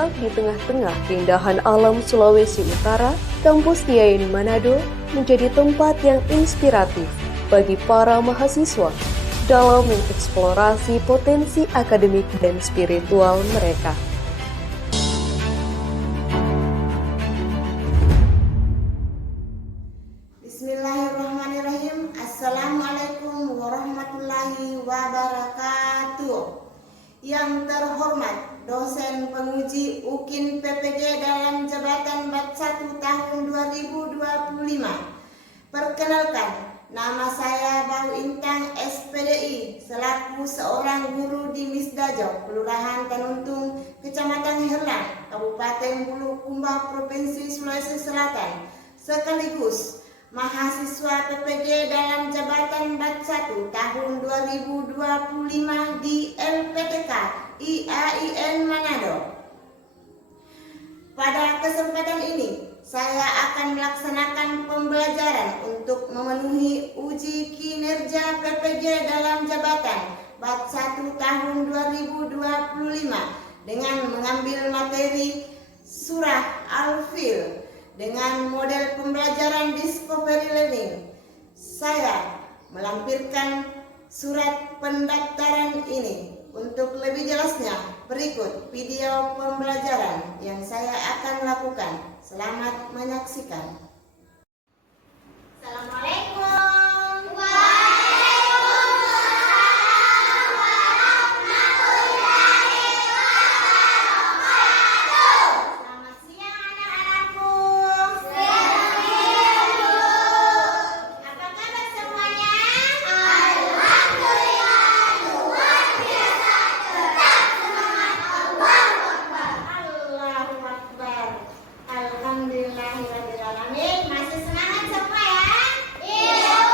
Terletak di tengah-tengah keindahan alam Sulawesi Utara, kampus IAIN Manado menjadi tempat yang inspiratif bagi para mahasiswa dalam mengeksplorasi potensi akademik dan spiritual mereka. Bismillahirrahmanirrahim. Assalamualaikum warahmatullahi wabarakatuh. Yang terhormat dosen penguji UKIN PPG dalam jabatan Bat 1 tahun 2025. Perkenalkan, nama saya Bau Intang SPDI selaku seorang guru di Misdajo, Kelurahan Tanuntung, Kecamatan Herlang, Kabupaten Bulukumba, Provinsi Sulawesi Selatan, sekaligus mahasiswa PPG dalam jabatan Bat 1 tahun 2025 di LPTK IAIN Manado. Pada kesempatan ini, saya akan melaksanakan pembelajaran untuk memenuhi uji kinerja PPG dalam jabatan Bat 1 tahun 2025 dengan mengambil materi Surah Al-Fil dengan model pembelajaran Discovery Learning. Saya melampirkan surat pendaftaran ini. Untuk lebih jelasnya, berikut video pembelajaran yang saya akan lakukan. Selamat menyaksikan. Assalamualaikum. Alhamdulillahirrahmanirrahim. Masih semangat semua ya? Iya.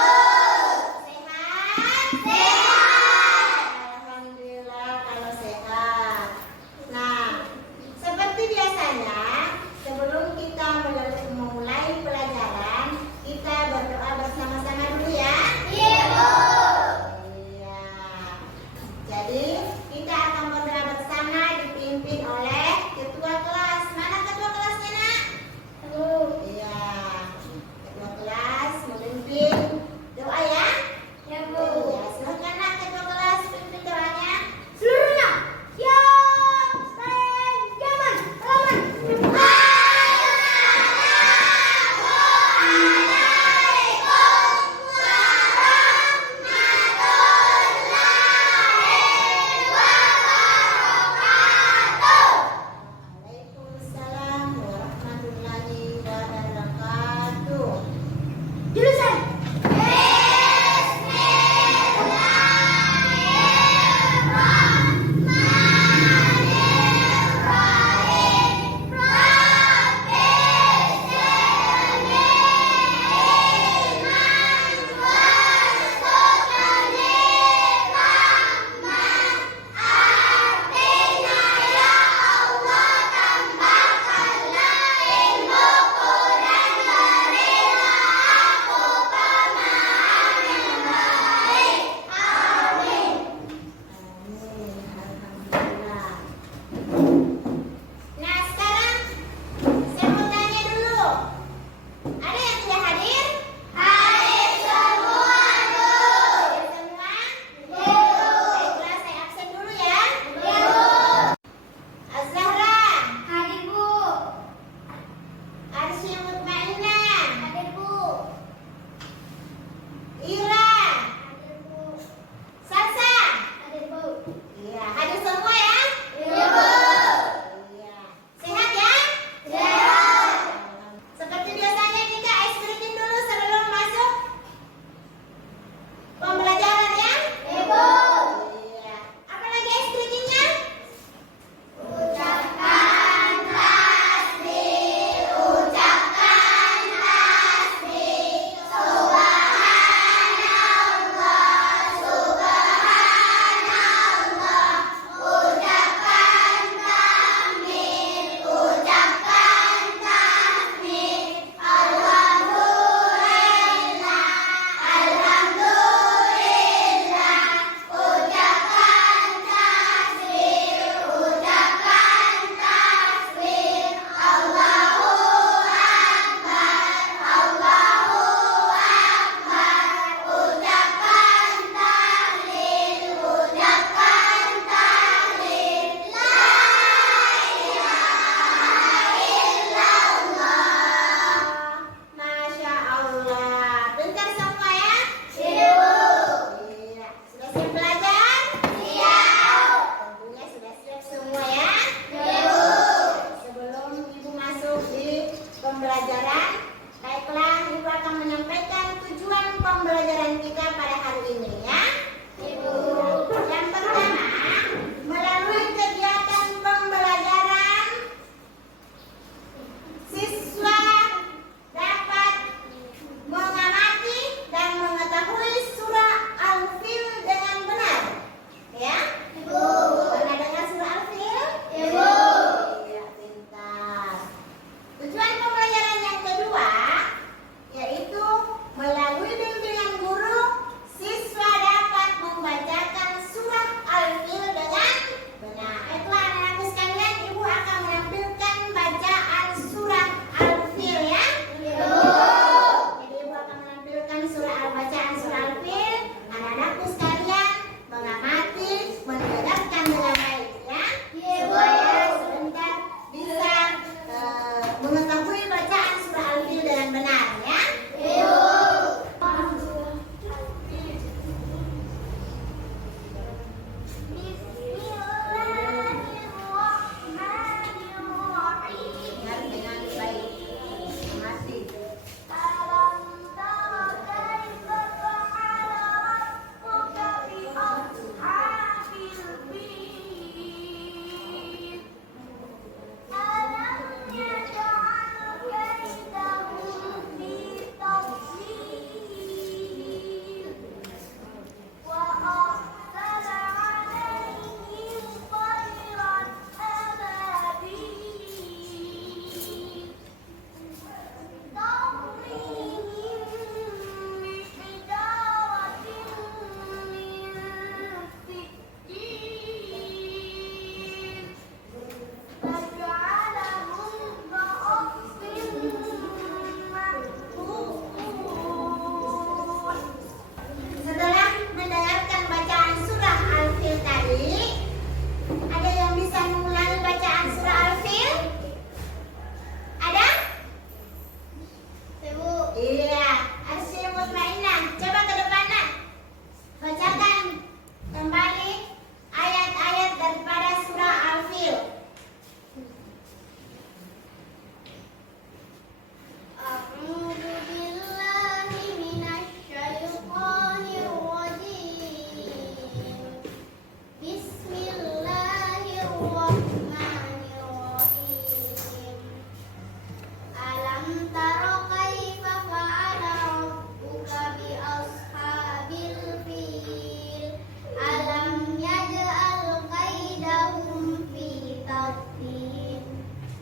pembelajaran. Baiklah, Ibu akan menyampaikan tujuan pembelajaran kita pada hari ini ya. Ibu. Yang pertama, melalui kegiatan pembelajaran, siswa dapat mengamati dan mengetahui surah Al-Fil dengan benar. Ya? Ibu. Pernah dengar surah Al-Fil? Ibu. Ya, pintar. Tujuan pembelajaran yang kedua yaitu melalui bimbingan guru, siswa dapat membacakan surah Al-Fil dengan benar. Baiklah anak-anakku sekalian, Ibu akan menampilkan bacaan surah Al-Fil ya. Ibu. Jadi Ibu akan menampilkan bacaan surah Al-Fil. Anak-anakku sekalian mengamati, mendengarkan dengan baik ya. Supaya sebentar bisa mengetahui bacaan surah Al-Fil dengan benar ya. Dengar dengan baik. Amati. Setelah mendengarkan bacaan surah Al-Fil tadi, ada yang bisa mengulangi bacaan surah Al-Fil? Ada? Ibu. Iya, Arsy Mutmainah. Coba ke depan nak. Bacakan kembali ayat-ayat daripada surah Al-Fil. A'udzu billahi minasyaitonir rajim. Bismillahirrahmanirrahim. Alam tara kaifa fa'ala rabbuka bi ashabil fil. Alam yaj'al kaidahum fi tadlil.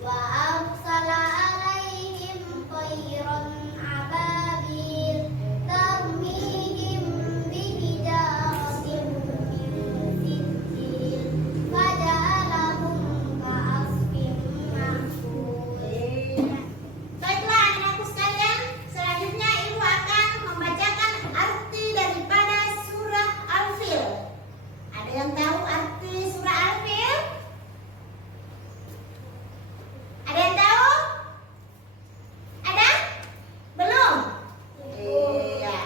Wa arsala alaihim tayran ababil tarmihim bihijaratin min sijil faja'alahum ka'asfin ma'kul. Baiklah anak-anakku sekalian, selanjutnya Ibu akan membacakan arti daripada surah Al-Fil. Ada yang tahu arti surah Al-Fil? Ada yang tahu? Ada? Belum? Iya.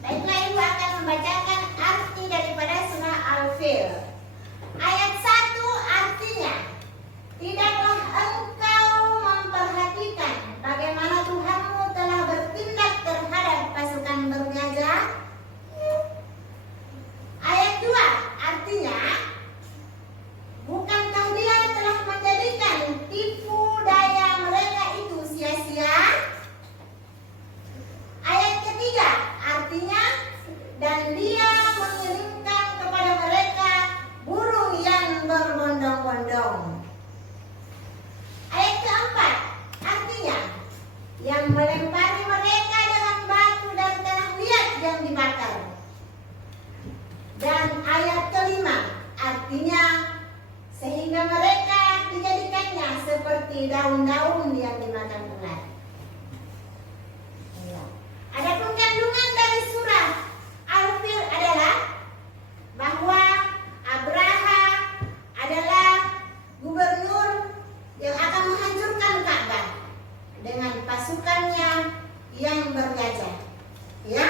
Baiklah Ibu akan membacakan arti daripada surah Al-Fil. Ayat 1 artinya, tidaklah engkau memperhatikan bagaimana Tuhanmu telah bertindak terhadap pasukan bergajah? Ayat 2 artinya, bukankah Dia telah menjadikan tipu daya mereka itu sia-sia? Ayat ketiga artinya, dan Dia mengirimkan kepada mereka burung yang berbondong-bondong. Ayat keempat artinya, yang melempari mereka dengan batu dan tanah liat yang dibakar. Dan ayat kelima artinya, sehingga mereka dijadikannya seperti daun-daun yang dimakan ulat. Adapun kandungan dari surah Al-Fil adalah bahwa Abraha adalah gubernur yang akan menghancurkan Ka'bah dengan pasukannya yang bergajah. Ya,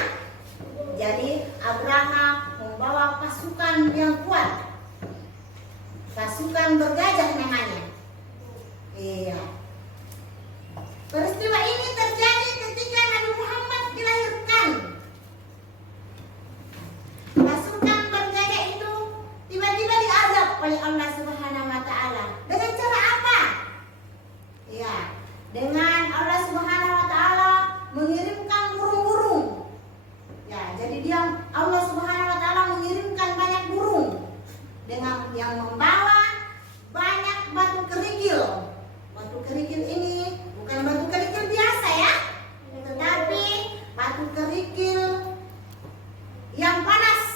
jadi Abraha membawa pasukan yang kuat, pasukan bergajah namanya. Iya. Peristiwa ini dengan Allah Subhanahu wa taala mengirimkan burung-burung. Ya, jadi Allah Subhanahu wa taala mengirimkan banyak burung dengan yang membawa banyak batu kerikil. Batu kerikil ini bukan batu kerikil biasa ya, tetapi batu kerikil yang panas.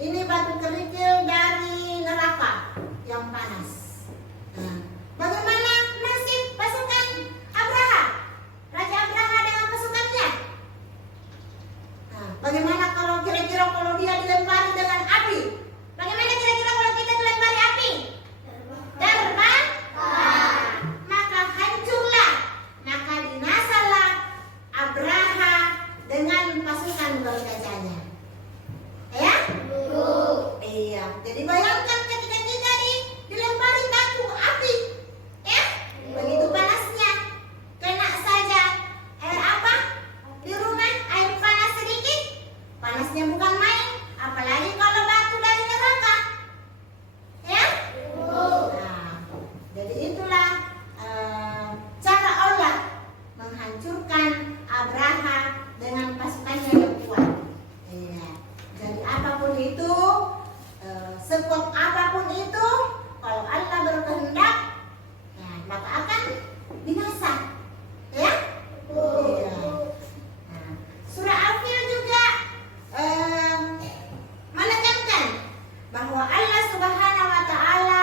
Ini batu kerikil dari neraka yang panas. Nah, bagaimana nasib pasukan Abraha? Raja Abraha dengan pasukannya. Nah, bagaimana kira-kira kalau dia dilempari dengan api? Bagaimana kira-kira kalau kita dilempari api? Terbang. Maka hancurlah, maka binasalah Abraha dengan pasukan bergajahnya. Ya? Iya. Jadi bayangkan ketika kita dilempari batu api, ya, begitu panasnya, kena saja air apa di rumah, air panas sedikit, panasnya bukan main, apalagi kalau batu dari neraka, ya. Nah, jadi itulah cara Allah menghancurkan Abraha dengan pasukannya yang kuat. Iya. Jadi apapun itu, sekuat apapun itu, kalau Allah berkehendak, nah, maka akan binasa, ya. Iya. Nah, surah Al-Fil juga menekankan bahwa Allah Subhanahu wa taala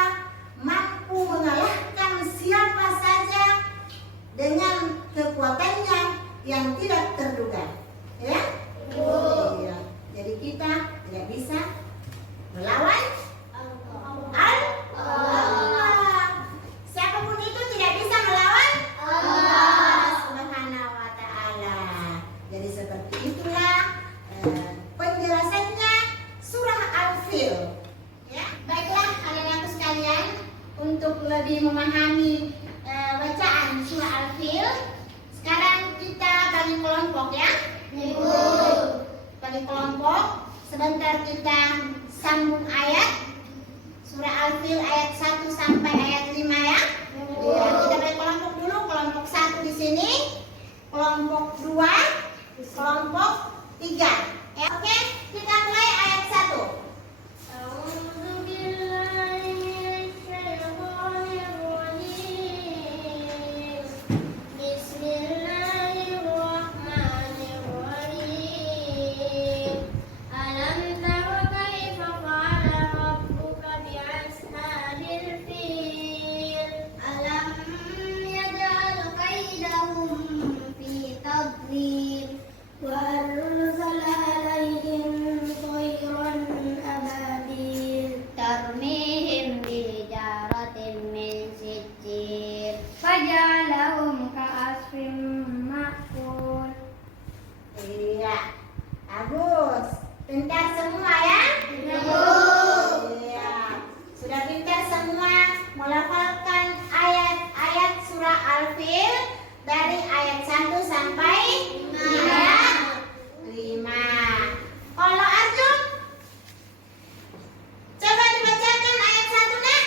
mampu mengalahkan siapa saja dengan kekuatannya yang tidak terduga, ya. Iya. Jadi kita tidak bisa melawan Allah. Siapapun itu tidak bisa melawan Allah Subhanahu wa taala. Jadi seperti itulah penjelasannya surah Al-Fil. Ya, baiklah anak-anakku sekalian, untuk lebih memahami bacaan surah Al-Fil, sekarang kita bagi kelompok ya. Bagi kelompok, sebentar kita sambung ayat surah Al-Fil ayat 1 sampai ayat 5 ya. Ya, kita bagi kelompok dulu, kelompok 1 di sini, kelompok 2, kelompok 3. Ya, oke, kita mulai ayat 1. وأرسل عليهم طيرا أبابيل ترميهم بحجارة من سجيل فجعلهم كعصف مأكول. Iya, bagus. Pintar semua ya? Iya. Sudah pintar semua melafalkan ayat-ayat surah Al-Fil dari ayat 1 sampai ayat 5. Kalau Arjun, coba dibacakan ayat 1 nak.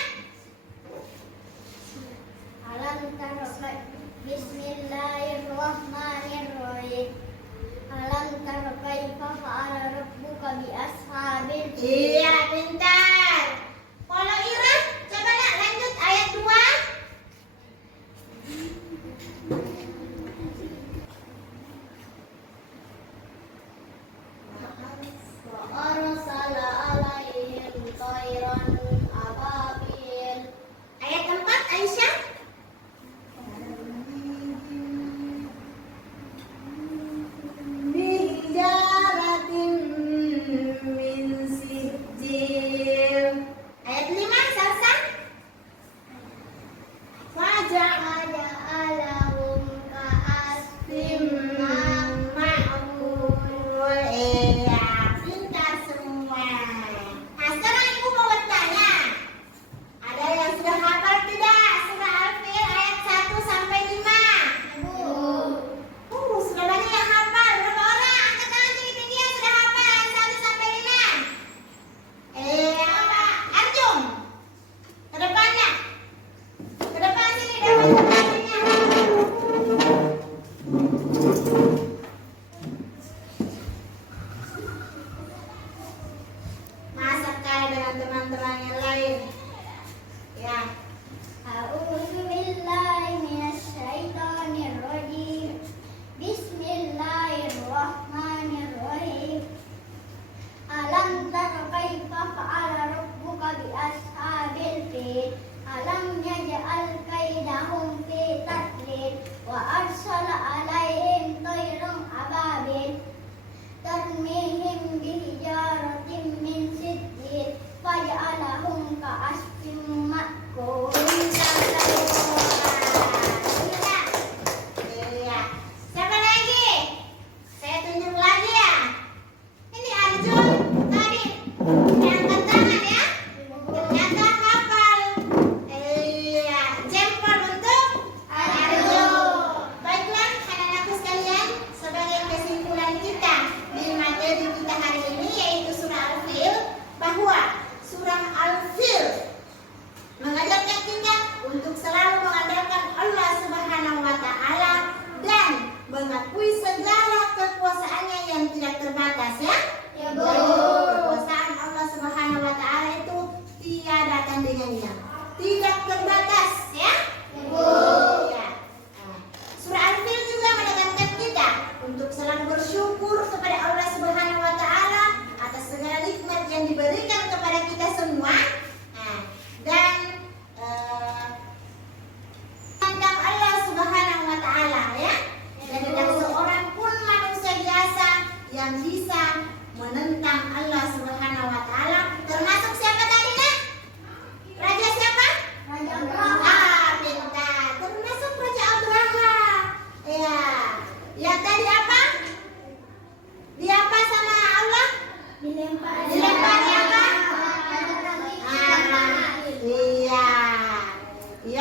Alam tara Bismillahirrahmanirrahim. Alam tara kaifa fa'ala rabbuka bi ashabil fil. Iya, pintar. Kalau Ira, coba nak lanjut ayat 2. Arsala alaihim tayran ababil. Ayat 4, Aisyah. Bihijaratin min sijil. Ayat 5, Salsa. Faja'alahum ka'asfin Ma'mul. Iya, pintar semua. Nah, sekarang ibu mau bertanya. Ada yang sudah hafal tidak surah Al-Fil ayat 1 sampai 5? Sudah banyak yang hafal. Berapa orang? Angkat tangan tinggi-tinggi yang sudah hafal ayat 1 sampai 5. Apa? Arjun. Ke depannya. Ke depan sini, dapat tangannya.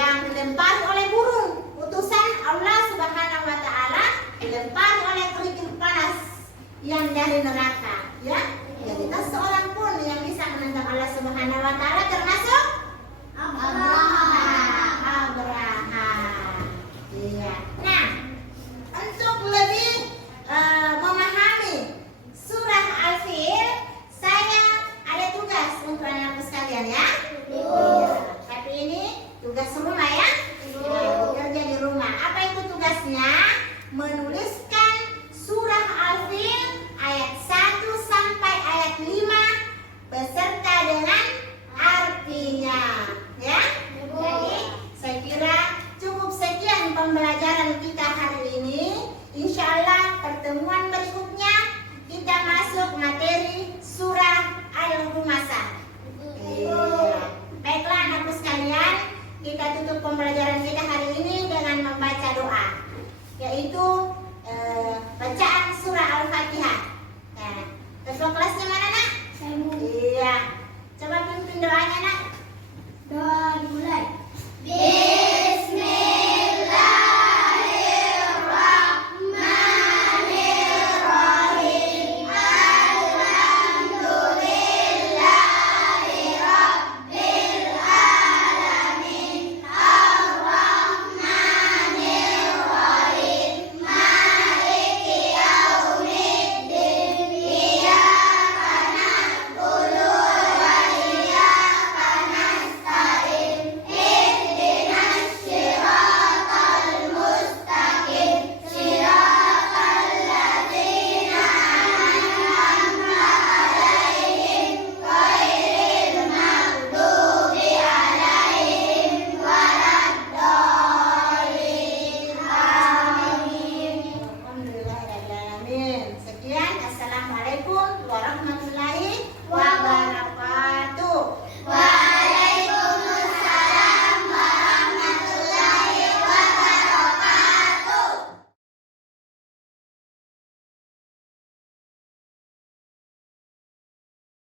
yang dilempari oleh burung, utusan Allah Subhanahu wa taala, dilempari oleh kerikil panas yang dari neraka, ya. Jadi tak seorang pun yang bisa menentang Allah Subhanahu wa taala termasuk Abraham. Iya. Nah, untuk lebih memahami surah Al-Fil, saya ada tugas untuk anak-anak sekalian, ya. Iya. Tapi ini tugas rumah, ya. Kerja di rumah. Apa itu tugasnya? Menuliskan surah Al-Fil ayat 1 sampai ayat 5 beserta dengan artinya, ya. Jadi saya kira cukup sekian pembelajaran kita hari ini. Insya Allah pertemuan berikutnya kita masuk materi surah Al-Humasah. Baiklah anakku sekalian, kita tutup pembelajaran kita hari ini dengan membaca doa, yaitu bacaan surah Al-Fatihah. Nah, ketua kelasnya mana, Nak? Iya. Coba pimpin doanya, Nak. Doa dimulai.